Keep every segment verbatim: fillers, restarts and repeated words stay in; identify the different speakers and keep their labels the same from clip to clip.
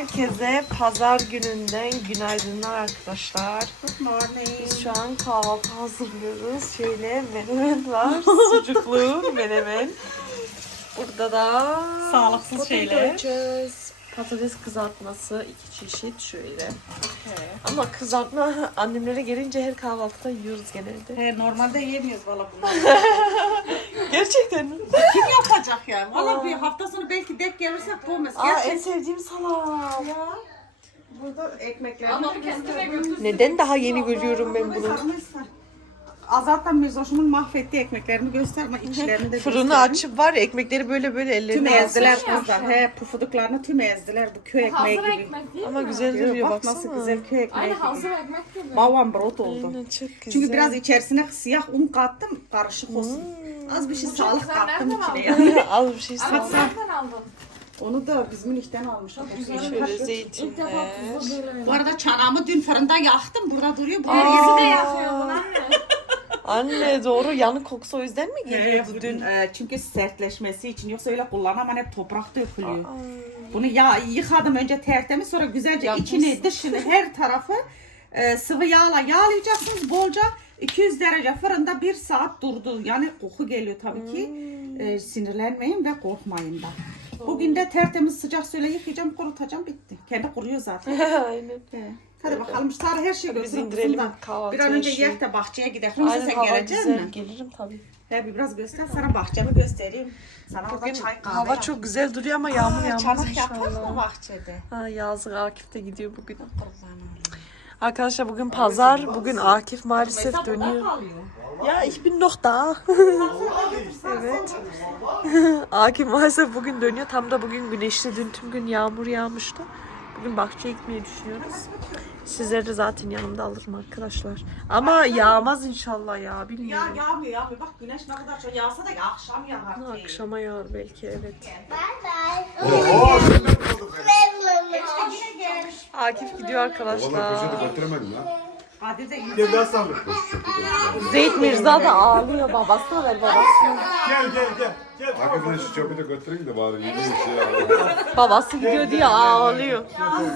Speaker 1: Herkese pazar gününden günaydınlar arkadaşlar.
Speaker 2: Good morning.
Speaker 1: Biz şu an kahvaltı hazırlıyoruz. Şöyle menemen var. Sucuklu menemen. Burada da
Speaker 2: Sağlıksız
Speaker 1: potato
Speaker 2: şeyler.
Speaker 1: yiyeceğiz. Patates kızartması iki çeşit şöyle.
Speaker 2: Okay.
Speaker 1: Ama kızartma annemlere gelince her kahvaltıda yiyoruz genelde.
Speaker 2: He, normalde yemiyoruz valla bunları.
Speaker 1: Gerçekten mi?
Speaker 2: Kim yapacak yani? Valla bir hafta sonu belki denk gelirsek bulmaz.
Speaker 1: Aa, en
Speaker 2: Gerçekten.
Speaker 1: sevdiğim salam.
Speaker 2: Ya. Burada ekmekler.
Speaker 3: Ama kendine götür.
Speaker 1: Neden daha yeni görüyorum ben bunu?
Speaker 2: Azat'tan Mirzoş'umun mahvettiği ekmeklerini gösterme, içlerini de
Speaker 1: Fırını
Speaker 2: göstereyim.
Speaker 1: açıp var ya, ekmekleri böyle böyle
Speaker 2: Tüm
Speaker 1: ellerine
Speaker 2: ezdiler
Speaker 1: basmışlar.
Speaker 2: kızlar. He, pufuduklarını tüm ezdiler. Bu köy ekmeği
Speaker 3: Hazır
Speaker 2: gibi.
Speaker 3: ekmek değil
Speaker 1: Ama
Speaker 3: mi?
Speaker 1: güzel
Speaker 2: Diyor,
Speaker 1: duruyor
Speaker 2: bak
Speaker 1: baksana.
Speaker 2: nasıl güzel köy ekmeği
Speaker 3: Aynı
Speaker 2: gibi.
Speaker 3: hazır ekmek gibi.
Speaker 2: Bavan brot oldu.
Speaker 1: Aynen, çok güzel.
Speaker 2: Çünkü biraz içerisine siyah un kattım, karışık olsun. Az bir şey sağlık
Speaker 3: güzel.
Speaker 2: kattım
Speaker 3: Nereden
Speaker 2: içine
Speaker 3: aldın?
Speaker 2: yani.
Speaker 1: Az bir şey
Speaker 3: Ama
Speaker 1: sağ.
Speaker 3: nereden aldın?
Speaker 2: Onu da biz Münih'ten almıştık.
Speaker 1: Şöyle
Speaker 3: İlk
Speaker 1: zeytinler.
Speaker 3: defa tuzlu böyle.
Speaker 2: Bu arada çanağımı dün fırında yaktım. Burada duruyor. Buraya
Speaker 3: Herkesi de
Speaker 2: yazık.
Speaker 3: yapıyor bunu anne.
Speaker 1: Anne doğru, yanık kokusu o yüzden mi
Speaker 2: Ee,
Speaker 1: geliyordu
Speaker 2: dün,
Speaker 1: dün?
Speaker 2: e, çünkü sertleşmesi için, yoksa öyle kullanamam, hep toprak dökülüyor. Bunu ya yıkadım önce tertemiz, sonra güzelce
Speaker 1: Yapmışsın.
Speaker 2: içini dışını her tarafı e, sıvı yağla yağlayacaksınız bolca. iki yüz derece fırında bir saat durdu. Yani koku geliyor tabii ki. E, sinirlenmeyin ve korkmayın da. Bugün de tertemiz sıcak suyla yıkayacağım, kurutacağım, bitti. Kendi kuruyor zaten.
Speaker 1: Aynen.
Speaker 2: He. Hadi bakalım Sara, her şeyi
Speaker 1: Biz
Speaker 2: götürün
Speaker 1: indirelim
Speaker 2: kızım da.
Speaker 1: kahvaltı
Speaker 2: Bir an önce
Speaker 1: her şeyi.
Speaker 2: yer de bahçeye gidelim. Yoksa
Speaker 1: Aynen,
Speaker 2: sen
Speaker 1: hava
Speaker 2: geleceksin
Speaker 1: güzel.
Speaker 2: mi?
Speaker 1: Gelirim tabii.
Speaker 2: He, bir biraz göster. Sana bahçemi göstereyim. Sana orada
Speaker 1: Bugün
Speaker 2: çay kahve
Speaker 1: hava
Speaker 2: yap.
Speaker 1: çok güzel duruyor ama yağmur
Speaker 2: Aa,
Speaker 1: yağmaz
Speaker 2: çanak yapar mı
Speaker 1: inşallah.
Speaker 2: bahçede?
Speaker 1: Ha, yazık, Akif de gidiyor bugün.
Speaker 2: Kurban olayım.
Speaker 1: Arkadaşlar bugün pazar. Bugün Akif maalesef
Speaker 2: Mesela burada
Speaker 1: dönüyor.
Speaker 2: kalıyor.
Speaker 1: Ya ich bin noch da. Evet. Akif maalesef bugün dönüyor. Tam da bugün güneşli. Dün tüm gün yağmur yağmıştı. Bugün bahçeye gitmeyi düşünüyoruz. Sizleri de zaten yanımda alırım arkadaşlar. Ama yağmaz inşallah ya.
Speaker 2: Ya
Speaker 1: Bilmiyorum.
Speaker 2: yağmıyor yağmıyor. Bak güneş ne kadar çok yağsa da akşam yağar.
Speaker 1: Akşama yağar belki, evet.
Speaker 2: Yine gel.
Speaker 1: Akif gidiyor
Speaker 4: Vallahi
Speaker 1: arkadaşlar.
Speaker 4: poşeti götüremedim lan.
Speaker 2: Kadir de iyi.
Speaker 4: Gel ben sandım.
Speaker 1: Zeyt Mirza da ağlıyor. Babasına ver, babasına.
Speaker 4: Gel gel gel. Gel. Hakikaten şu çöpü de götüreyim de bari yeni bir şey alayım.
Speaker 1: Babası gidiyor diye ağlıyor.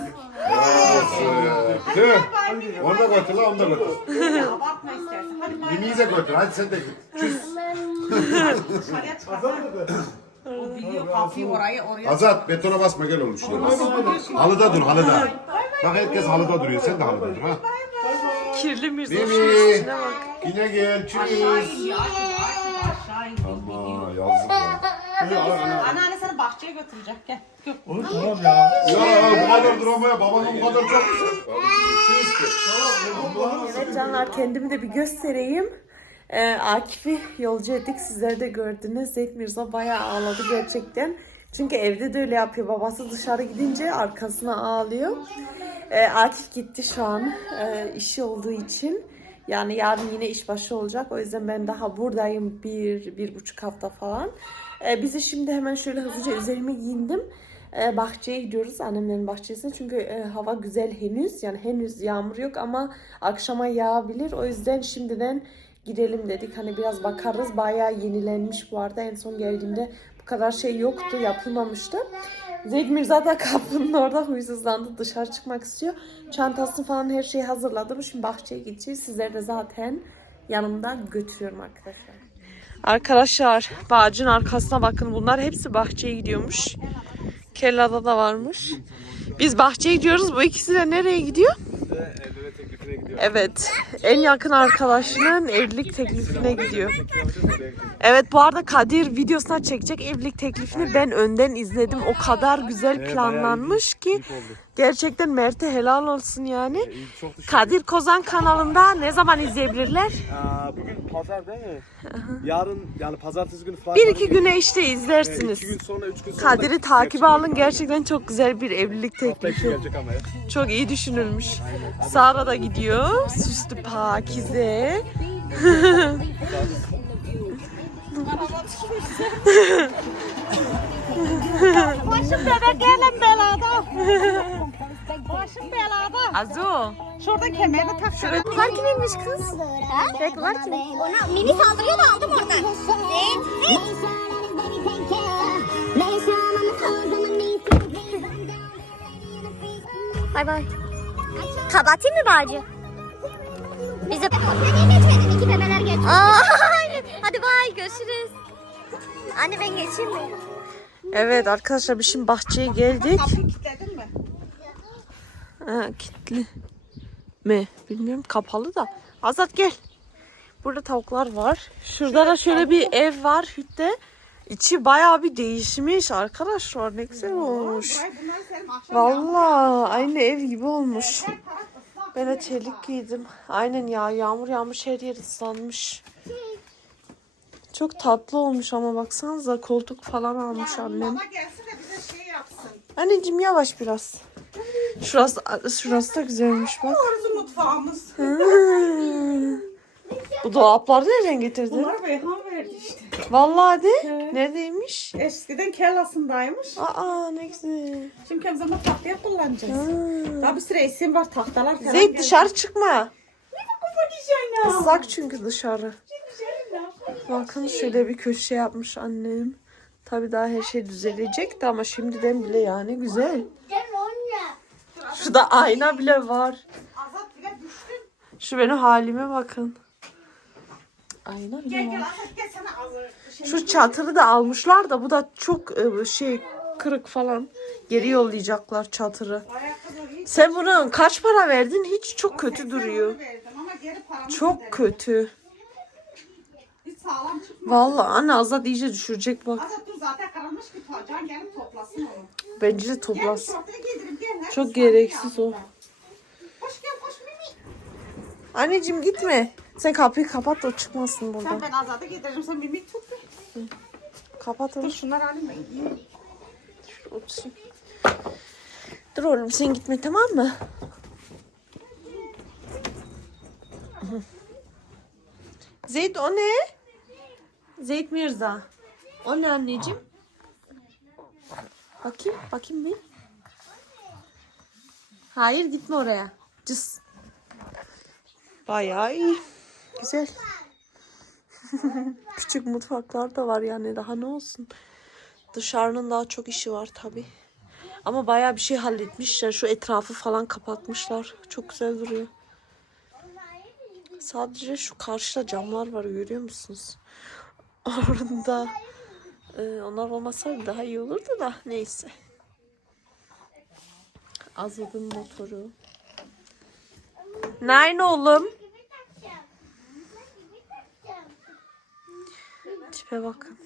Speaker 4: Tüh. Onu da götür lan, onu da götür.
Speaker 2: Abartma istersen. Hadi bay.
Speaker 4: Mimi'yi de götür. Hadi sen de git. Çüz.
Speaker 2: Dışarıya çıkalım. O biliyor kafi orayı oraya.
Speaker 4: Azat, betona basma, gel oğlum şuraya. Halıda dur, halıda. Bak herkes halıda duruyor. Sen de halıda dur ha.
Speaker 1: Kirli Mirza
Speaker 4: Mimi.
Speaker 1: şunun üstüne bak.
Speaker 4: Yine gel. Çüz.
Speaker 2: Aşağı in ya. Aşağı in.
Speaker 4: Ama yazık lan.
Speaker 2: Anneanne seni bahçeye götürecek. Gel. Gel.
Speaker 4: Ya bu kadar duramaya babanın bu kadar çok şey istiyor.
Speaker 1: Evet canlar, kendimi de bir göstereyim. Ee, Akif'i yolcu ettik. Sizler de gördünüz. Zeyt Mirza bayağı ağladı gerçekten. Çünkü evde de öyle yapıyor. Babası dışarı gidince arkasına ağlıyor. Ee, Akif gitti şu an. Ee, işi olduğu için. Yani yarın yine işbaşı olacak. O yüzden ben daha buradayım bir, bir buçuk hafta falan. Ee, bizi şimdi hemen şöyle hızlıca üzerime giyindim. Ee, bahçeye gidiyoruz, annemlerin bahçesine. Çünkü e, hava güzel henüz. Yani henüz yağmur yok ama akşama yağabilir. O yüzden şimdiden gidelim dedik. Hani biraz bakarız. Bayağı yenilenmiş bu arada. En son geldiğimde bu kadar şey yoktu, yapılmamıştı. Zeyt Mirza da kapının orada huysuzlandı. Dışarı çıkmak istiyor. Çantasını falan her şeyi hazırladım. Şimdi bahçeye gideceğiz. Sizleri de zaten yanımda götürüyorum arkadaşlar. Arkadaşlar bağcın arkasına bakın. Bunlar hepsi bahçeye gidiyormuş. Kella'da da varmış. Biz bahçeye gidiyoruz. Bu ikisi de nereye gidiyor? Evet. En yakın arkadaşının evlilik teklifine gidiyor. Evet, bu arada Kadir videosuna çekecek evlilik teklifini ben önden izledim. O kadar güzel planlanmış ki gerçekten Mert'e helal olsun yani. Kadir Kozan kanalında ne zaman izleyebilirler?
Speaker 5: Aa, bugün pazar değil mi? Yarın yani pazartesi günü falan.
Speaker 1: Bir iki güne işte izlersiniz.
Speaker 5: iki gün sonra, üç gün sonra.
Speaker 1: Kadir'i takibe alın. Gerçekten çok güzel bir evlilik
Speaker 5: Teklifi
Speaker 1: teklifi.
Speaker 5: gelecek ama ya.
Speaker 1: Çok iyi düşünülmüş. Sara da gidiyor. Süslü Pakize.
Speaker 2: Başım bebeklerle belada. Başım belada.
Speaker 1: Azu.
Speaker 2: Şurada kemerini tak. Şuraya.
Speaker 6: Bunlar kiminmiş kız? Ha? Evet, bunlar kim? Ona mini saldırıyor da aldım oradan. Evet, evet. Bay bay. Kapatayım mı Barcı? Bize... Nereye geçmedin? İki bebeler geçmedi. Hadi bay, görüşürüz. Anne ben geçeyim mi?
Speaker 1: Evet arkadaşlar biz şimdi bahçeye geldik.
Speaker 2: Kapıyı kilitledin mi?
Speaker 1: Ha, kilitli mi? Bilmiyorum, kapalı da. Azat gel. Burada tavuklar var. Şurada da şöyle bir ev var, hütte. İçi bayağı bir değişmiş arkadaşlar. Ne güzel olmuş.
Speaker 2: Burayı bunları senin akşam
Speaker 1: Vallahi aynı ev gibi olmuş. Ben de terlik giydim. Aynen ya, yağmur yağmış, her yer ıslanmış. Çok tatlı olmuş ama baksanıza, koltuk falan almış annem.
Speaker 2: Baba gelsin de bize şey yapsın.
Speaker 1: Anneciğim yavaş biraz. Şurası, şurası da güzelmiş bak.
Speaker 2: Orası mutfağımız.
Speaker 1: Hmm. Bu dolapları nereden getirdin?
Speaker 2: Bunları Beyhan verdi işte.
Speaker 1: Vallahi de. Neredeymiş?
Speaker 2: Eskiden kelasındaymış.
Speaker 1: Aa ne güzel.
Speaker 2: Şimdi kendimize mutfakta kullanacağız.
Speaker 1: Hmm.
Speaker 2: Daha bir sürü isim var, tahtalar falan.
Speaker 1: Zeyt
Speaker 2: geldi.
Speaker 1: dışarı çıkma.
Speaker 2: Diyeceğim ya.
Speaker 1: Islak çünkü dışarı. Bakın şöyle bir köşe yapmış annem. Tabii daha her şey düzelecekti ama şimdiden bile yani güzel. Şurada ayna bile var.
Speaker 2: Azat bile düştü.
Speaker 1: Şu benim halime bakın. Ayna bile
Speaker 2: Gel gel
Speaker 1: var.
Speaker 2: Azat gel sana Azat. Şey,
Speaker 1: Şu çatırı da almışlar da bu da çok e, şey kırık falan. Geri yollayacaklar çatırı.
Speaker 2: ayakkabı hiç.
Speaker 1: Sen bunun kaç para verdin? Hiç çok kötü
Speaker 2: seksen
Speaker 1: duruyor.
Speaker 2: onu verdim ama geri paramı
Speaker 1: Çok
Speaker 2: gönderdim.
Speaker 1: kötü.
Speaker 2: Hiç sağlam çıkmadı.
Speaker 1: Vallahi anne Azat iyice düşürecek bak.
Speaker 2: Azat dur zaten kırılmış ki Can gelip toplasın onu.
Speaker 1: Bence de
Speaker 2: Gel
Speaker 1: toplasın.
Speaker 2: şortunu giydirip gel. Hep
Speaker 1: Çok
Speaker 2: ıslandı
Speaker 1: gereksiz o.
Speaker 2: yağmurda. Koş gel koş Mimi.
Speaker 1: Anneciğim gitme. Sen kapıyı kapat da o çıkmasın
Speaker 2: Sen
Speaker 1: buradan.
Speaker 2: ben Azat'ı giydiririm sen Mimi'yi tut.
Speaker 1: Kapat onu.
Speaker 2: Dur şunları alayım ben giyeyim.
Speaker 1: Oturayım. Dur oğlum sen gitme, tamam mı? Zeyd o ne? Zeyd Mirza. O ne anneciğim? Bakayım, bakayım bir. Hayır gitme oraya. Cız. Bayağı iyi. Güzel. Küçük mutfaklar da var yani, daha ne olsun. Dışarının daha çok işi var tabi. Ama bayağı bir şey halletmişler. Şu etrafı falan kapatmışlar. Çok güzel duruyor. Sadece şu karşıda camlar var, görüyor musunuz? Orada e, onlar olmasaydı daha iyi olurdu da neyse. Azad'ın motoru. Nine oğlum. Tipe bakın.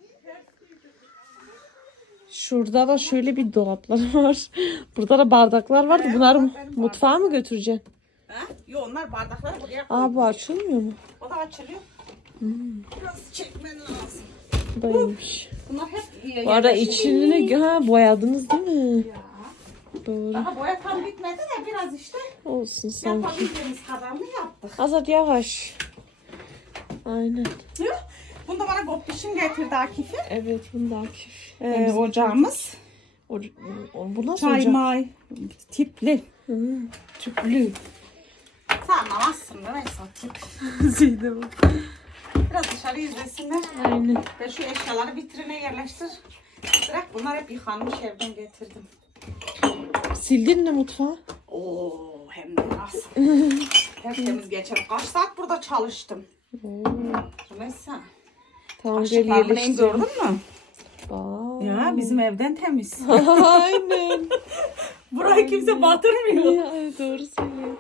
Speaker 1: Şurada da şöyle bir dolaplar var. Burada da bardaklar var. Bunları mutfağa mı götüreceksin?
Speaker 2: Ha? Yo onlar bardakları buraya koy.
Speaker 1: Aa bu açılmıyor mu?
Speaker 2: O da açılıyor. Biraz çekmen lazım.
Speaker 1: Bu da iyiymiş.
Speaker 2: Bunlar hep
Speaker 1: Bu arada içini ha, boyadınız değil mi? Doğru.
Speaker 2: Daha boya tam bitmedi de biraz işte
Speaker 1: Olsun sanki.
Speaker 2: yapabildiğimiz kadarını yaptık.
Speaker 1: Azat yavaş. Aynen.
Speaker 2: Bunu da bana gopişim getirdi Akif'i.
Speaker 1: Evet bunu da Akif.
Speaker 2: Ee, ocağımız.
Speaker 1: O, o, bu nasıl
Speaker 2: Çay
Speaker 1: olacak?
Speaker 2: may. Tipli.
Speaker 1: Hı.
Speaker 2: Tüplü. Sen anlamazsın değil mi Esat? Tip.
Speaker 1: Zeyde bu.
Speaker 2: Biraz dışarı izlesinler.
Speaker 1: Aynen.
Speaker 2: Ben şu eşyaları vitrine yerleştir. Direkt bunlar hep yıkanmış evden getirdim.
Speaker 1: Sildin mi mutfağı?
Speaker 2: Oo hem de nasıl. Tertemiz geçer. Kaç saat burada çalıştım.
Speaker 1: Oo.
Speaker 2: Neyse.
Speaker 1: Tamam gel
Speaker 2: Kaşıklarımı neyin gördün
Speaker 1: yerleştirelim.
Speaker 2: mü?
Speaker 1: Aa.
Speaker 2: Ya bizim evden temiz.
Speaker 1: Aynen.
Speaker 2: Burayı kimse batırmıyor.
Speaker 1: Ay, doğru söylüyor.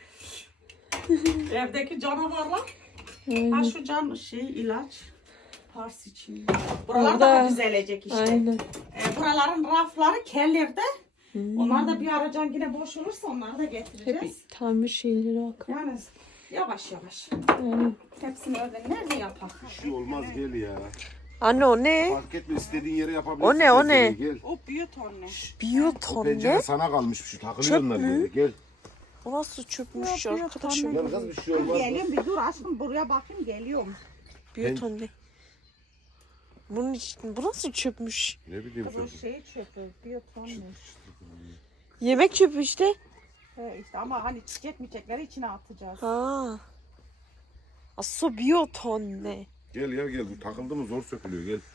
Speaker 2: Evdeki canavarlar.
Speaker 1: Aynen.
Speaker 2: Ha şu can şey ilaç. Pars için. Buralar
Speaker 1: Burada-
Speaker 2: daha düzelecek işte.
Speaker 1: Aynen.
Speaker 2: Ee, buraların rafları kellerde.
Speaker 1: Hmm.
Speaker 2: Onlar da bir ara can yine boş olursa onları da
Speaker 1: Hep
Speaker 2: getireceğiz.
Speaker 1: tamir şeyleri bak.
Speaker 2: Yani yavaş yavaş.
Speaker 1: Aynen.
Speaker 2: Hepsini öyle nerede yapak?
Speaker 4: Bir şey olmaz gel ya.
Speaker 1: Anne o ne?
Speaker 4: Fark etme istediğin yere yapabilirsin.
Speaker 1: O ne, o ne?
Speaker 4: Gel.
Speaker 2: O biyoton ne?
Speaker 4: O
Speaker 1: Biyoton
Speaker 4: pencere
Speaker 1: ne?
Speaker 4: sana kalmış şu takılıyor
Speaker 1: Çöp
Speaker 4: onlar
Speaker 1: mü?
Speaker 4: böyle. Gel.
Speaker 1: O nasıl çöpmüş
Speaker 2: Yok,
Speaker 1: arkadaşım?
Speaker 4: Gel kız bir şey olmaz.
Speaker 2: Geliyorum bir dur aşkım buraya bakayım geliyorum.
Speaker 1: Biyoton ne? Bunun için, bu nasıl çöpmüş?
Speaker 4: Ne bileyim
Speaker 2: Bu
Speaker 4: sen.
Speaker 2: şey çöpü biyoton ne?
Speaker 1: Yemek çöpü işte.
Speaker 2: He işte ama hani çiçek miçekleri içine atacağız.
Speaker 1: Ha. Asıl biyoton ne?
Speaker 4: Gel ya gel bu takıldı mı zor sökülüyor gel.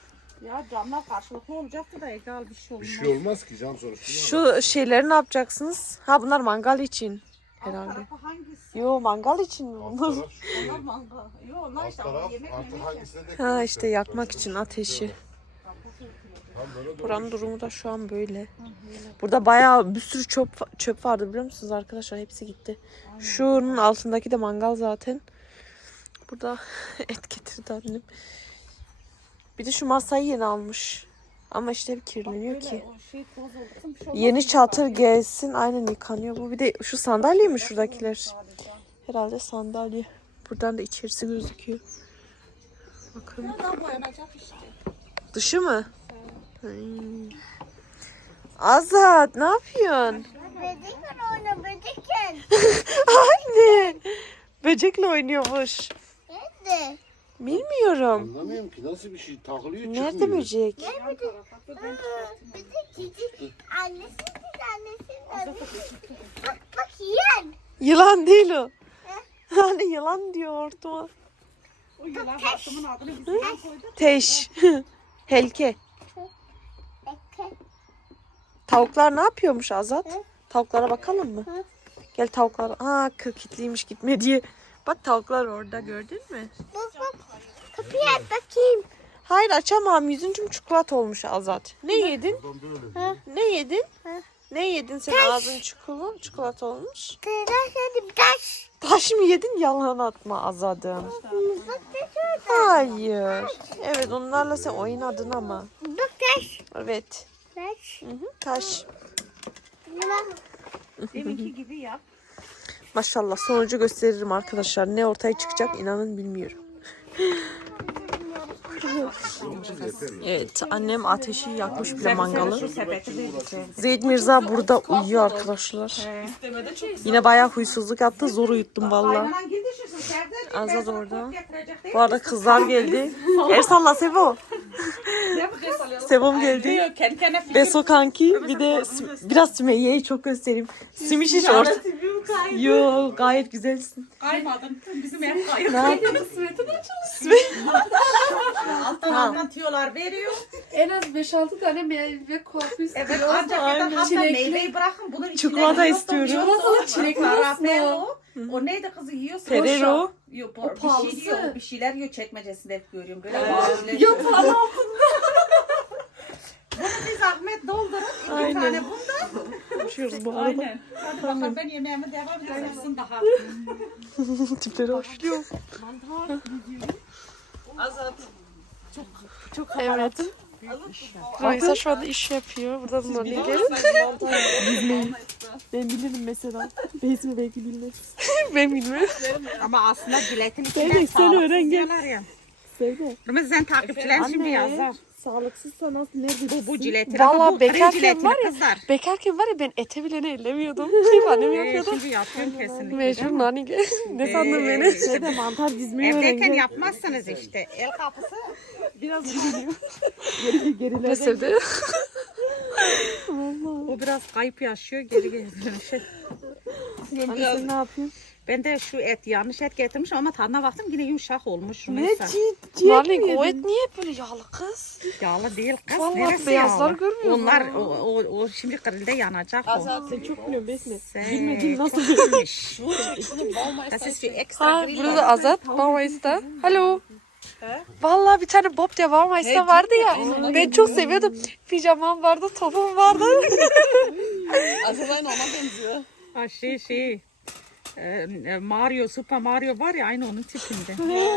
Speaker 2: Ya camlar karşılıklı olacaktı da egal bir şey olmaz.
Speaker 4: Bir şey olmaz ki cam sonuçta.
Speaker 1: Şu şeyleri ne yapacaksınız? Ha bunlar mangal için herhalde.
Speaker 2: Tarafı hangisi?
Speaker 1: Yo mangal için mi
Speaker 4: Alt
Speaker 1: bunlar?
Speaker 4: taraf,
Speaker 2: Onlar mangal. Yok onlar
Speaker 4: alt
Speaker 2: işte
Speaker 4: taraf
Speaker 2: yemek
Speaker 4: artık
Speaker 2: yemek.
Speaker 4: hangisine de
Speaker 1: Ha işte yakmak için ateşi.
Speaker 4: Tam böyle doğru.
Speaker 1: Buranın durumu da şu an böyle. Burada bayağı bir sürü çöp çöp vardı biliyor musunuz arkadaşlar? Hepsi gitti. Şunun altındaki de mangal zaten. Burada et getirdi annem. Bir de şu masayı yeni almış. Ama işte hep kirleniyor ki.
Speaker 2: O şey toz oldu. Bir şey olmaz.
Speaker 1: Yeni çatır gelsin aynen yıkanıyor bu. Bir de şu sandalye mi şuradakiler? Herhalde sandalye. Buradan da içerisi gözüküyor. Bakın.
Speaker 2: Daha boyanacak işte.
Speaker 1: Dışı mı? Hmm. Azat ne yapıyorsun?
Speaker 6: Böcek var orada böcekken.
Speaker 1: Anne. Böcekle oynuyormuş.
Speaker 6: Nerede?
Speaker 1: Bilmiyorum.
Speaker 4: Anlamıyorum ki nasıl bir şey takılıyor
Speaker 1: Nerede
Speaker 4: çıkmıyor.
Speaker 1: böcek?
Speaker 6: Böcek cicik. Annesi biz annesi. Bak bak yiyen.
Speaker 1: Yılan değil o. Hani yılan diyor ortama.
Speaker 2: O yılan hastamın adını biz yılan koyduk.
Speaker 1: Teş. Helke.
Speaker 6: Bekle.
Speaker 1: Tavuklar ne yapıyormuş Azat? Tavuklara bakalım mı?
Speaker 6: Hı.
Speaker 1: Gel tavuklar. Aa kırkitliymiş gitme diye. Bak tavuklar orada gördün mü?
Speaker 6: Bak bak. Kapıyı aç bakayım.
Speaker 1: Hayır açamam. Yüzüncüm çikolata olmuş Azat. Ne yedin?
Speaker 4: Buradan böyle.
Speaker 1: Ne yedin?
Speaker 6: Hı.
Speaker 1: Ne yedin? Senin ağzın çikolata, çikolata olmuş.
Speaker 6: Taş hadi taş.
Speaker 1: Taş mı yedin? Yalan atma Azad'ım.
Speaker 6: Bak taş orada.
Speaker 1: Hayır. Evet onlarla sen oynadın ama.
Speaker 6: Bak taş.
Speaker 1: Evet.
Speaker 6: Taş.
Speaker 1: Hı hı, taş.
Speaker 6: Bak.
Speaker 2: Deminki gibi yap.
Speaker 1: Maşallah sonucu gösteririm arkadaşlar. Ne ortaya çıkacak inanın bilmiyorum. Evet annem ateşi yakmış bile mangalı.
Speaker 2: Şu sepeti vereceğim.
Speaker 1: Zeyd Mirza burada uyuyor arkadaşlar. Yine bayağı huysuzluk yaptı. Zor uyuttum valla.
Speaker 2: Kaynanan gidi şu Serdar.
Speaker 1: Azat orada.
Speaker 2: Getirecek değil
Speaker 1: Bu arada kızlar geldi. Ersalla Sebo.
Speaker 2: mi?
Speaker 1: Sebom geldi.
Speaker 2: Kendi kendine fikir.
Speaker 1: Beso kanki. Bir de Sim- biraz Sümeyye'yi çok göstereyim. Simiş hiç orta. Yo gayet güzelsin.
Speaker 2: Kaymadın. Bizim ev kayıyor.
Speaker 1: Ne yaptın?
Speaker 2: Alttan alttan tüyolar veriyor.
Speaker 3: En az beş altı tane meyve kuafı istiyor.
Speaker 2: Evet ancak
Speaker 1: Aynen.
Speaker 2: hatta
Speaker 3: Çilekli.
Speaker 2: meyveyi bırakın. Bunun içine
Speaker 1: Çikolata
Speaker 2: yiyorsun.
Speaker 1: istiyorum.
Speaker 3: Çikolatalı çilekli
Speaker 2: Karamelo. O neydi kızı yiyorsun?
Speaker 1: Ferrero.
Speaker 2: Yok,
Speaker 3: O
Speaker 2: bir şey
Speaker 3: pahalısı.
Speaker 2: diyor. Bir şeyler yiyor çekmecesinde hep görüyorum. Böyle mavileşiyor.
Speaker 3: Ya tamam.
Speaker 2: Bunu bir zahmet doldurun. İki
Speaker 1: Aynen.
Speaker 2: tane bundan.
Speaker 1: Konuşuyoruz bu arada.
Speaker 2: Aynen. Hadi bakalım ben yemeğime devam edeceğim. Daha.
Speaker 1: Tipleri hoşluyor.
Speaker 2: Azat.
Speaker 1: Evet. Raysa şu anda iş yapıyor. Burada bunlar ne gelir? Ben bilirim mesela. Beysi belki bilmez. Ben bilmiyorum.
Speaker 2: Ama aslında jiletin
Speaker 1: Söyle,
Speaker 2: içinden
Speaker 1: söyle, öğren,
Speaker 2: sağlıksız
Speaker 1: gel.
Speaker 2: diyorlar ya.
Speaker 1: Söyle.
Speaker 2: Rumuz sen takipçiler şimdi yazar.
Speaker 1: Sağlıksızsa nasıl nerede?
Speaker 2: Bu, bu jiletin
Speaker 1: Vallahi
Speaker 2: ama bu
Speaker 1: bekarken
Speaker 2: jiletin
Speaker 1: var ya-
Speaker 2: kızlar.
Speaker 1: Bekarken var ya ben ete bile ellemiyordum. Kim annem
Speaker 2: Ee,
Speaker 1: yapıyordu.
Speaker 2: şimdi yapıyorum kesinlikle.
Speaker 1: Mecbur nani gel. Ne sandın
Speaker 2: Ee,
Speaker 1: beni?
Speaker 2: işte
Speaker 1: Şeyde mantar dizmeyi
Speaker 2: Evdeyken yapmazsanız işte. El kapısı
Speaker 1: Biraz geliyor. Geri gerilere. Ne sevdi?
Speaker 2: o biraz kayıp yaşıyor geri geliyor.
Speaker 1: Anne sen ne yapıyorsun?
Speaker 2: Ben de şu et yanlış et getirmiş ama tadına baktım yine yumuşak olmuş.
Speaker 1: Ne
Speaker 2: Rumeysa.
Speaker 1: ciddi? Nani o et niye böyle yağlı kız?
Speaker 2: Yağlı değil kız.
Speaker 1: Vallahi
Speaker 2: Neresi
Speaker 1: beyazlar
Speaker 2: yağlı?
Speaker 1: görmüyor
Speaker 2: Onlar
Speaker 1: musun?
Speaker 2: o, o, o şimdi grilde yanacak o.
Speaker 1: Sen çok biliyorsun Besme.
Speaker 2: Sen
Speaker 1: Bilmediğin nasıl?
Speaker 2: kötüymüş. Das ist für extra
Speaker 1: Ha
Speaker 2: grill.
Speaker 1: burada Azat Baumeister. Hallo. Vallahi bir tane Bob der Baumeister vardı ya. Ben çok seviyordum. Pijamam vardı, topum vardı.
Speaker 2: Ha şey şey. e, Mario, Super Mario var ya aynı onun tipinde.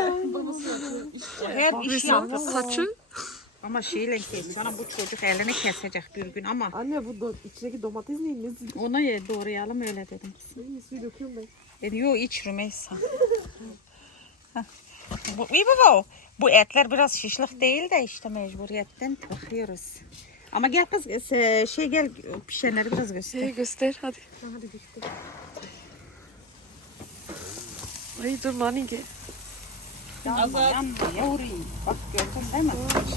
Speaker 2: Her iş yaptı.
Speaker 1: Saçı.
Speaker 2: Ama şeyle kesiyor. Ana bu çocuk elini kesecek bir gün ama
Speaker 1: Anne bu do- içindeki domates neyin nesi?
Speaker 2: onu ye doğrayalım öyle dedim.
Speaker 1: Suyu döküyorum ben.
Speaker 2: E, yo iç Rümeysa. Hah. Bu, iyi baba. Bu etler biraz şişlik değil de işte mecburiyetten bakıyoruz. Ama gel kız e, şey gel pişenleri biraz göster.
Speaker 1: Şey göster hadi. Hadi göster. Ay dur nani gel.
Speaker 2: Yanma yanma yavrum. Bak gördün değil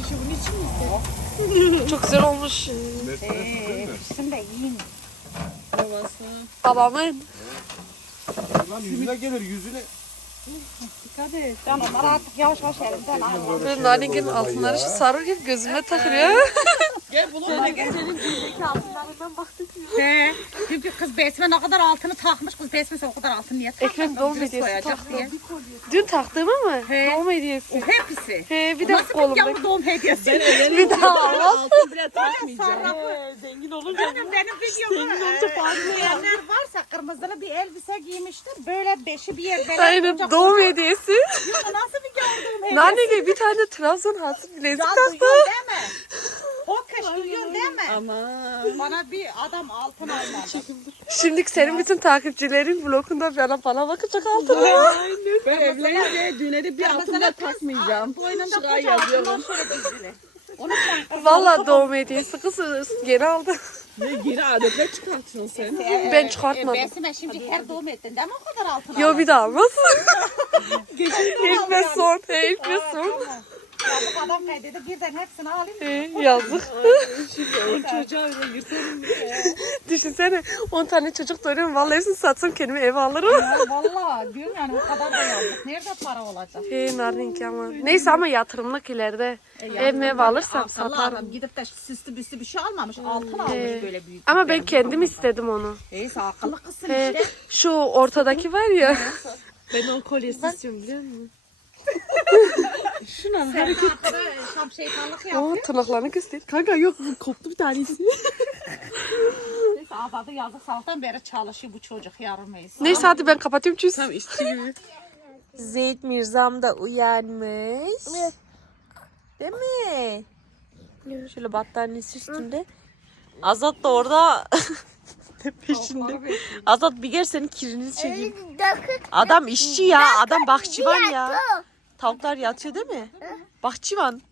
Speaker 2: mi?
Speaker 1: Çok güzel olmuş.
Speaker 2: Eee pişsin de yiyin.
Speaker 1: Babamın.
Speaker 4: Lan yüzüne gelir yüzüne.
Speaker 2: Dikkat et. Ben onları artık yavaş yavaş elimden alıyorum.
Speaker 3: Benim Narin'in altınları şu sarı gibi gözüme takılıyor.
Speaker 2: He. Çünkü kız Besme ne kadar altını takmış. Kız Besme sen o kadar altın niye takmadın?
Speaker 3: Ekrem doğum
Speaker 2: Dürüst
Speaker 3: hediyesi
Speaker 2: koyacak
Speaker 3: taktı.
Speaker 2: diye.
Speaker 3: Dün taktığımı mı?
Speaker 2: He.
Speaker 3: Doğum
Speaker 2: O
Speaker 3: hediyesi.
Speaker 2: hepsi.
Speaker 3: He bir
Speaker 2: O
Speaker 3: de
Speaker 2: nasıl bir
Speaker 3: kolumda.
Speaker 2: yavru doğum hediyesi?
Speaker 3: Bir daha almaz.
Speaker 2: Zengin olunca benim, benim videomu izleyenler varsa kırmızılı bir elbise giymiştim. Böyle beşi bir yer böyle.
Speaker 3: Aynen
Speaker 2: olacak.
Speaker 3: doğum hediyesi.
Speaker 2: Ya nasıl bir yavru doğum hediyesi?
Speaker 3: Nane bir tane Trabzon hatır bilezik
Speaker 2: Can
Speaker 3: taktı.
Speaker 2: duyuyor değil mi? O kış duyuyor değil mi? Aman. Bana bir adam altın almadı.
Speaker 3: Şimdi senin bütün takipçilerin blokunda bana bana bakacak altına.
Speaker 2: Ben evlenince düğüne de bir altın da takmayacağım. Boynunda koca altından şöyle dizili. Onu sen
Speaker 3: Valla doğum hediyesi kız geri aldı.
Speaker 7: Geri adetler çıkartıyorsun sen.
Speaker 3: Ben çıkartmadım.
Speaker 2: Besime şimdi her doğum ettin değil mi o kadar altın
Speaker 3: Yo bir daha almaz.
Speaker 2: Geçen
Speaker 3: İlk ve son. He, ilk ve son.
Speaker 2: Yazık adam kaydedi birden hepsini alayım.
Speaker 3: He, yazık.
Speaker 7: Çocuğa öyle yırtalım.
Speaker 3: Düşünsene on tane çocuk doğuruyorum. Vallahi hepsini satsam kendime ev alırım.
Speaker 2: Ya valla diyorum yani o kadar da yazdık. Nerede para olacak?
Speaker 3: He narinki ama. Neyse ama yatırımlık ileride. Ev mev alırsam
Speaker 2: Akıllı
Speaker 3: satarım.
Speaker 2: adam gidip de süslü büslü bir şey almamış. Altın almış böyle büyük.
Speaker 3: Ama ben kendim istedim onu.
Speaker 2: Neyse akıllı kızsın
Speaker 3: He,
Speaker 2: işte.
Speaker 3: şu ortadaki var ya.
Speaker 7: Ben o kolyesi istiyorum biliyor musun?
Speaker 2: Sen arkada şam şeytanlık yap.
Speaker 3: O tırnaklarını göster.
Speaker 7: Kanka yok bu koptu bir tanesi.
Speaker 2: Neyse azadı yazık saltan beri çalışıyor bu çocuk yarılmayız.
Speaker 3: Neyse hadi ben kapatıyorum çüz.
Speaker 7: Tam işçi gibi.
Speaker 1: Zeyt Mirzam da uyanmış. Değil mi? Şöyle battaniyesi üstünde. Azat da orada peşinde. Azat bir gel senin kirini çekeyim. Adam işçi ya. Adam bahçıvan ya. Tavuklar yatıyor değil mi? Bahçıvan.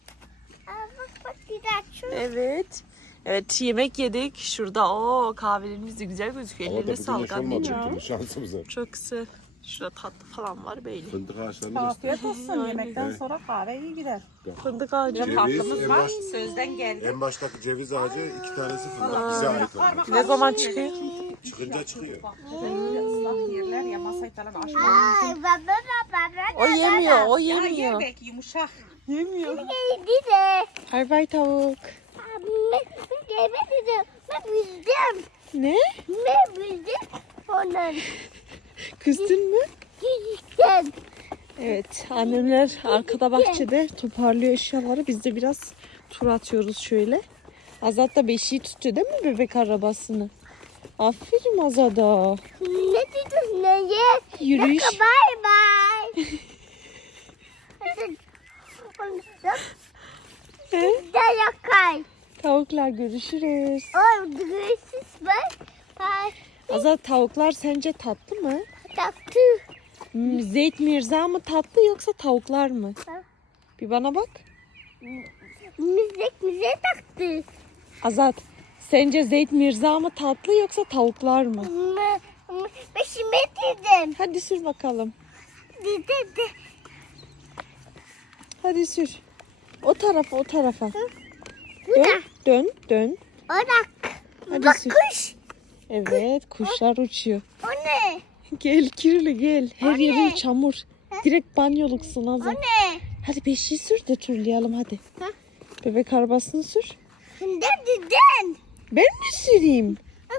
Speaker 1: Evet. Evet yemek yedik. Şurada o kahvelerimiz de güzel gözüküyor. Ellerine sağlık anneciğim.
Speaker 4: Şansımıza.
Speaker 1: Çok güzel. Şurada tatlı falan var böyle.
Speaker 4: Fındık ağaçlarını göster.
Speaker 2: Afiyet olsun yemekten sonra kahve iyi gider.
Speaker 1: Fındık ağacı.
Speaker 4: Ceviz,
Speaker 2: Tatlımız
Speaker 4: en,
Speaker 2: var
Speaker 4: baş,
Speaker 2: sözden geldi.
Speaker 4: en baştaki ceviz ağacı iki tanesi fındık. Bize ait onlar.
Speaker 1: Ne zaman çıkıyor?
Speaker 4: Çıkınca çıkıyor.
Speaker 2: Böyle ıslak yerler ya masayı falan açmalıyız.
Speaker 1: O yemiyor, o
Speaker 2: Ya yer
Speaker 1: yemiyor.
Speaker 2: belki yumuşak.
Speaker 1: Yemiyor.
Speaker 6: Bize.
Speaker 1: Bay bay tavuk.
Speaker 6: Ben bildim.
Speaker 1: Ne?
Speaker 6: Ben bildim. Ondan
Speaker 1: Küstün mü?
Speaker 6: küçükken.
Speaker 1: Evet, annemler arkada bahçede toparlıyor eşyaları. Biz de biraz tur atıyoruz şöyle. Azat da beşiği tutuyor değil mi bebek arabasını? Aferin Azat'a.
Speaker 6: Ne dedin neye?
Speaker 1: Yürüyüş.
Speaker 6: Bye bye.
Speaker 1: He?
Speaker 6: Dayakay.
Speaker 1: Tavuklar görüşürüz.
Speaker 6: O görüşürüz bak. Ay
Speaker 1: Azat tavuklar sence tatlı mı?
Speaker 6: taktı.
Speaker 1: Hmm, Zeyt Mirza mı tatlı yoksa tavuklar mı?
Speaker 6: Ha.
Speaker 1: Bir bana bak.
Speaker 6: Müzik müziğe taktı.
Speaker 1: Azat sence Zeyt Mirza mı tatlı yoksa tavuklar mı?
Speaker 6: Mı- mı- Peşime dedim.
Speaker 1: Hadi sür bakalım.
Speaker 6: Dedi de.
Speaker 1: Hadi sür. O tarafa o tarafa.
Speaker 6: Bu da.
Speaker 1: Dön dön dön.
Speaker 6: Orak.
Speaker 1: Hadi
Speaker 6: Bak
Speaker 1: sür.
Speaker 6: kuş.
Speaker 1: Evet kuşlar uçuyor.
Speaker 6: O ne?
Speaker 1: Gel kirli gel. Her
Speaker 6: Anne.
Speaker 1: yerin çamur. Direkt banyoluksun
Speaker 6: O
Speaker 1: Azat.
Speaker 6: ne?
Speaker 1: Hadi beşiği sür de turlayalım hadi.
Speaker 6: Ha?
Speaker 1: Bebek arabasını sür.
Speaker 6: Ne dedin?
Speaker 1: Ben mi süreyim?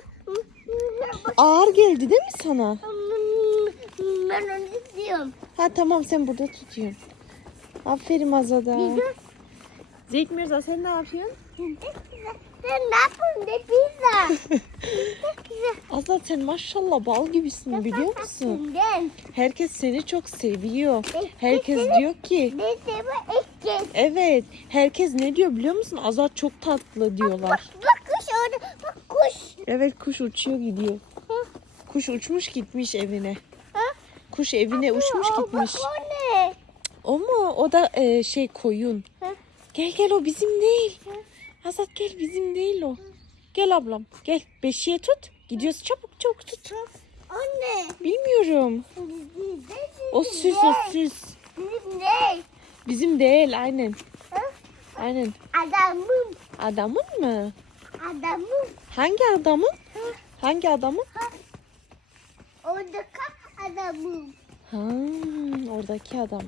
Speaker 1: Ağır geldi değil mi sana?
Speaker 6: Ben onu istiyorum.
Speaker 1: Ha tamam sen burada tutuyorsun. Aferin Azada.
Speaker 6: Pizza.
Speaker 1: Zeyt Mirza sen ne yapıyorsun?
Speaker 6: Sen ne yapıyorsun de pizza?
Speaker 1: Azat sen maşallah bal gibisin biliyor musun?
Speaker 6: Ben.
Speaker 1: Herkes seni çok seviyor. Herkes diyor ki
Speaker 6: Ben seni ekeceğim.
Speaker 1: evet. Herkes ne diyor biliyor musun? Azat çok tatlı diyorlar.
Speaker 6: Bak kuş orada. Bak kuş.
Speaker 1: Evet kuş uçuyor gidiyor. Kuş uçmuş gitmiş evine.
Speaker 6: Ha?
Speaker 1: Kuş evine uçmuş
Speaker 6: Aa,
Speaker 1: gitmiş.
Speaker 6: Bak o ne?
Speaker 1: O mu? O da e, şey koyun.
Speaker 6: Ha?
Speaker 1: Gel gel o bizim değil. Azat gel bizim değil o. Gel ablam gel beşiğe tut. Gidiyoruz çabuk çabuk tut.
Speaker 6: O ne?
Speaker 1: Bilmiyorum. O süs o süs.
Speaker 6: Bizim ne?
Speaker 1: Bizim değil aynen.
Speaker 6: Ha?
Speaker 1: Aynen.
Speaker 6: Adamım.
Speaker 1: Adamın mı?
Speaker 6: Adamım.
Speaker 1: Hangi adamın? Hangi adamın?
Speaker 6: Orada kap adamım.
Speaker 1: Ha, oradaki adam.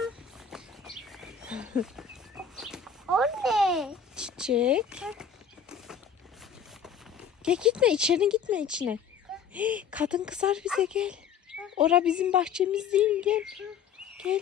Speaker 6: O ne?
Speaker 1: Çiçek. Gel gitme içeri gitme içine. Hey, kadın kızar bize gel. Ora bizim bahçemiz değil gel. Gel.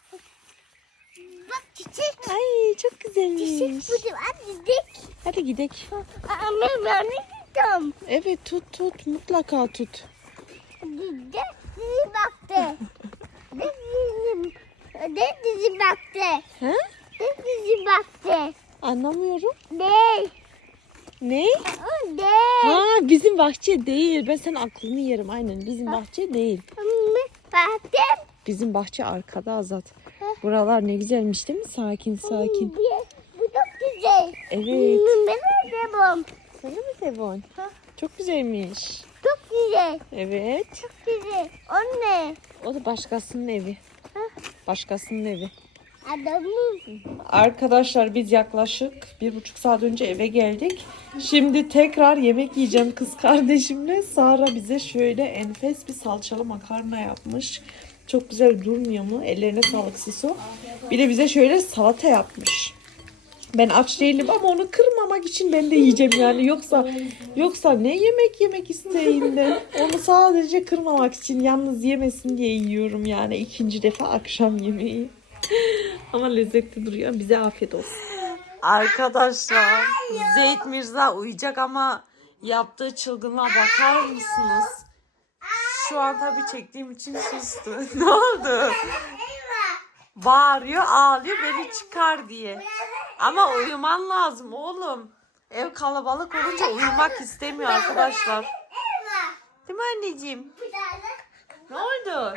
Speaker 6: Bak çiçek.
Speaker 1: Ay çok güzelmiş.
Speaker 6: Çiçek buldum. Hadi gidelim.
Speaker 1: Hadi gidelim.
Speaker 6: Ama ben ne gideceğim?
Speaker 1: Evet tut tut mutlaka tut.
Speaker 6: De sizi baktı. De sizi, de sizi baktı.
Speaker 1: Ha?
Speaker 6: De sizi baktı.
Speaker 1: Anlamıyorum.
Speaker 6: Ne?
Speaker 1: Ne?
Speaker 6: O ne?
Speaker 1: Ha bizim bahçe değil. Ben senin aklını yerim aynen. Bizim bahçe değil.
Speaker 6: Baktım.
Speaker 1: Bizim bahçe arkada Azat. Buralar ne güzelmiş değil mi? Sakin sakin.
Speaker 6: Bu çok güzel.
Speaker 1: Evet.
Speaker 6: Ben de bu.
Speaker 1: Sana mı Sevon? Çok güzelmiş.
Speaker 6: Çok güzel.
Speaker 1: Evet.
Speaker 6: Çok güzel. O ne?
Speaker 1: O da başkasının evi. Başkasının evi.
Speaker 6: Adamım.
Speaker 1: Arkadaşlar biz yaklaşık bir buçuk saat önce eve geldik. Şimdi tekrar yemek yiyeceğim kız kardeşimle. Sara bize şöyle enfes bir salçalı makarna yapmış. Çok güzel durmuyor mu? Ellerine sağlık Siso. Bir de bize şöyle salata yapmış. Ben aç değilim ama onu kırmamak için ben de yiyeceğim yani. Yoksa yoksa ne yemek yemek isteğinden. Onu sadece kırmamak için yalnız yemesin diye yiyorum yani. İkinci defa akşam yemeği. Ama lezzetli duruyor. Bize afiyet olsun. Arkadaşlar Zeyt Mirza uyuyacak ama yaptığı çılgınlığa bakar mısınız? Şu an tabii çektiğim için sustu. Ne oldu? Bağırıyor, ağlıyor beni çıkar diye. Ama uyuman lazım oğlum. Ev kalabalık olunca uyumak istemiyor arkadaşlar. Değil mi anneciğim? Ne oldu?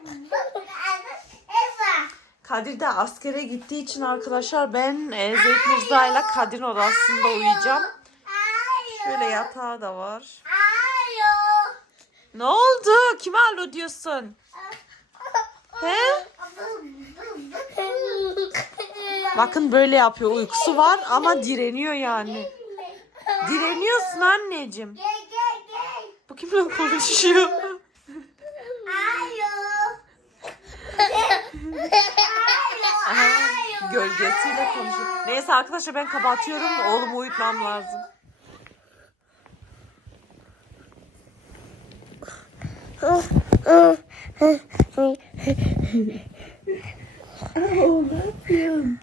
Speaker 1: Kadir de askere gittiği için arkadaşlar ben e, Zeyt Mirza ile Kadir'in odasında uyuyacağım. Şöyle yatağı da var. Ne oldu? Kime alo diyorsun? He? Bakın böyle yapıyor. Uykusu var ama direniyor yani. Direniyorsun anneciğim. Bu kimle konuşuyor? Aha, gölgesiyle konuşuyor. Neyse arkadaşlar ben kapatıyorum. Oğlumu uyutmam lazım. Ne yapıyorsun?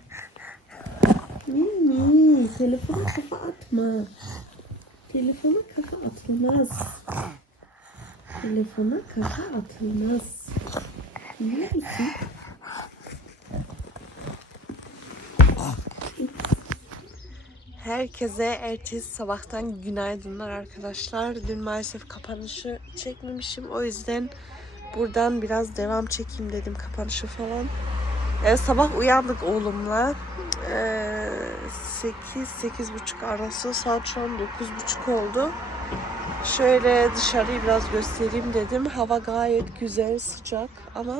Speaker 1: Mimi, telefona kafa atma. Telefona kafa atılmaz. Telefona kafa atılmaz. Biliyor musun? Herkese ertesi sabahtan günaydınlar arkadaşlar. Dün maalesef kapanışı çekmemişim. O yüzden buradan biraz devam çekeyim dedim kapanışı falan. Ee, sabah uyandık oğlumla. Ee, sekiz sekiz buçuk arası. Saat şu an dokuz buçuk oldu. Şöyle dışarıyı biraz göstereyim dedim. Hava gayet güzel, sıcak ama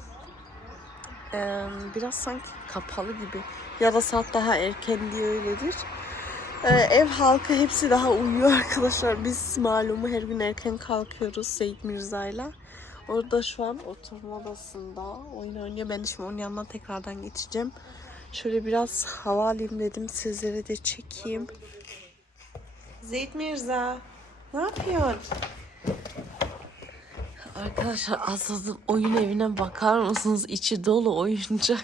Speaker 1: e, biraz sanki kapalı gibi. Ya da saat daha erken diye öyledir. Ee, ev halkı hepsi daha uyuyor arkadaşlar. Biz malumu her gün erken kalkıyoruz Zeyt Mirza'yla. Orada şu an oturma odasında oyun oynuyor. Ben de şimdi onun yanına tekrardan geçeceğim. Şöyle biraz hava alayım dedim. Sizlere de çekeyim. Zeyt Mirza, ne yapıyorsun? Arkadaşlar Azad'ın oyun evine bakar mısınız? İçi dolu oyuncak.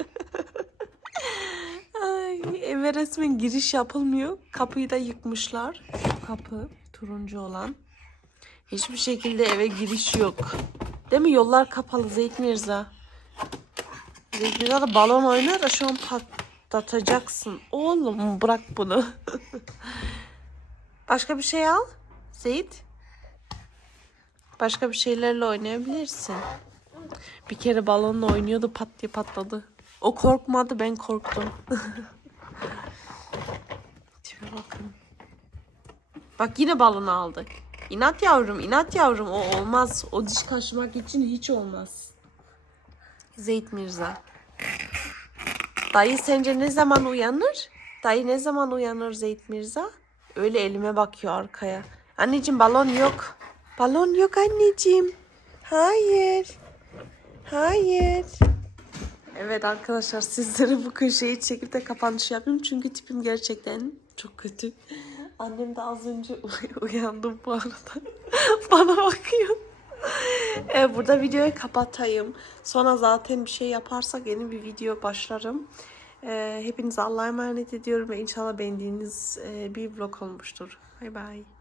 Speaker 1: Ay, eve resmen giriş yapılmıyor. Kapıyı da yıkmışlar. Şu kapı turuncu olan. Hiçbir şekilde eve giriş yok. Değil mi? Yollar kapalı Zeyt Mirza. Zeyt Mirza da balon oynar da şu an patlatacaksın. Oğlum bırak bunu. Başka bir şey al. Zeyt. Başka bir şeylerle oynayabilirsin. Bir kere balonla oynuyordu, pat diye patladı. O korkmadı, ben korktum. Şuna bakın. Bak yine balonu aldı. İnat yavrum, inat yavrum. O olmaz. O diş kaşımak için hiç olmaz. Zeyt Mirza. Dayı sence ne zaman uyanır? Dayı ne zaman uyanır Zeyt Mirza? Öyle elime bakıyor arkaya. Anneciğim balon yok. Balon yok anneciğim. Hayır.
Speaker 3: Hayır.
Speaker 1: Evet arkadaşlar sizlere bu köşeyi çekip de kapanış yapayım. Çünkü tipim gerçekten çok kötü. Annem de az önce uy- uyandı bu arada. Bana bakıyor. Ee, burada videoyu kapatayım. Sonra zaten bir şey yaparsak yeni bir video başlarım. Ee, hepinize Allah'a emanet ediyorum ve inşallah beğendiğiniz e, bir vlog olmuştur. Bay bay.